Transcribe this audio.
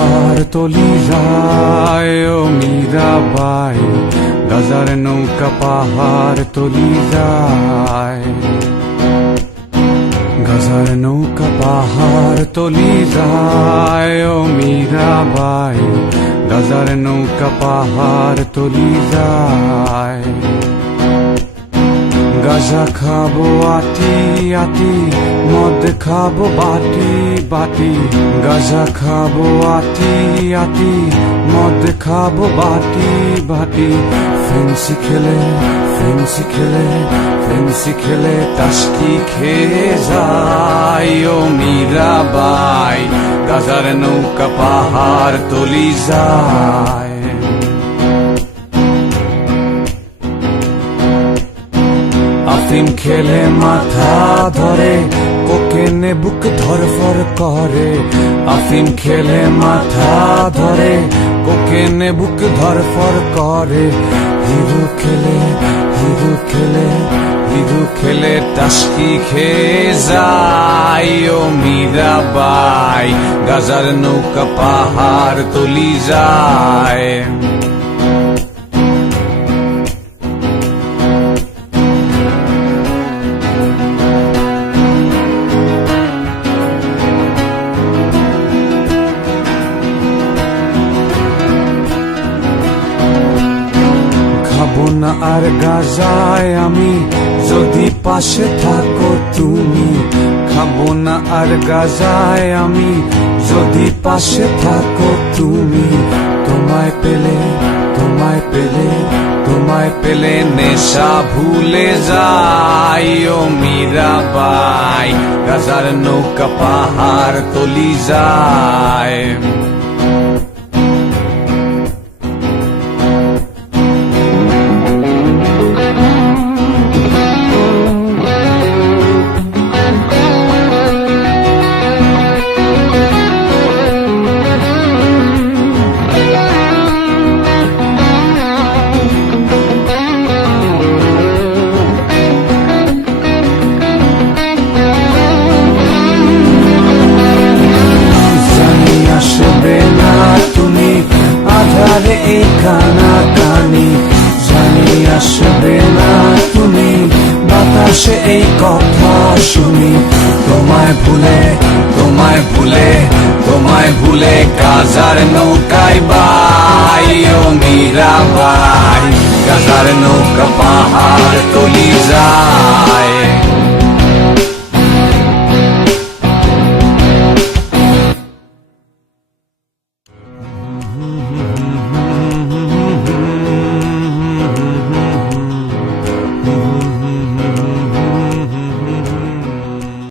পাহাড় তলি যায় ও মীরাবাই, গাজার নৌকা পাহাড় তলি যায়। গাজার নৌকা পাহাড় তলি যায় ও মীরাবাই, গাজার নৌকা পাহাড় তলি যায়। গাজা খাবো আটি আটি, মদ খাবো বাটি বাটি। গাজা খাবো আটি আটি, মদ খাবো বাটি বাটি। ফেন্সি খেলে ফেন্সি খেলে ফেন্সি খেলে টাসকি খেয়ে যায় ও মীরাবাই, গাজার নৌকা পাহাড় তলি যায়। আফিম খেলে মাথা ধরে, কোকেনে বুক ধরফর করে। আফিম খেলে মাথা ধরে, কোকেনে বুক ধরফর করে। হিরু খেলে হিরু খেলে হিরু খেলে টাসকি খেয়ে যায় ও মীরাবাই, গাজার নৌকা পাহাড় তলি যায়। খাবো না আর গাজায় আমি, যদি পাশে থাকো তুমি। খাবো না আর গাজায় আমি, যদি পাশে থাকো তুমি। তোমায় পেলে তোমায় পেলে তোমায় পেলে নেশা ভুলে যাই ও মীরাবাই, গাজার নৌকা পাহাড় তলি যায়। আধারে এই কানাকানি, জানি আসবে না তুমি, বাতাসে এই কথা শুনি। তোমায় ভুলে তোমায় ভুলে তোমায় ভুলে গাজার নৌকায় বাই ও মীরাবাই, গাজার নৌকা পাহাড় তলি যায়।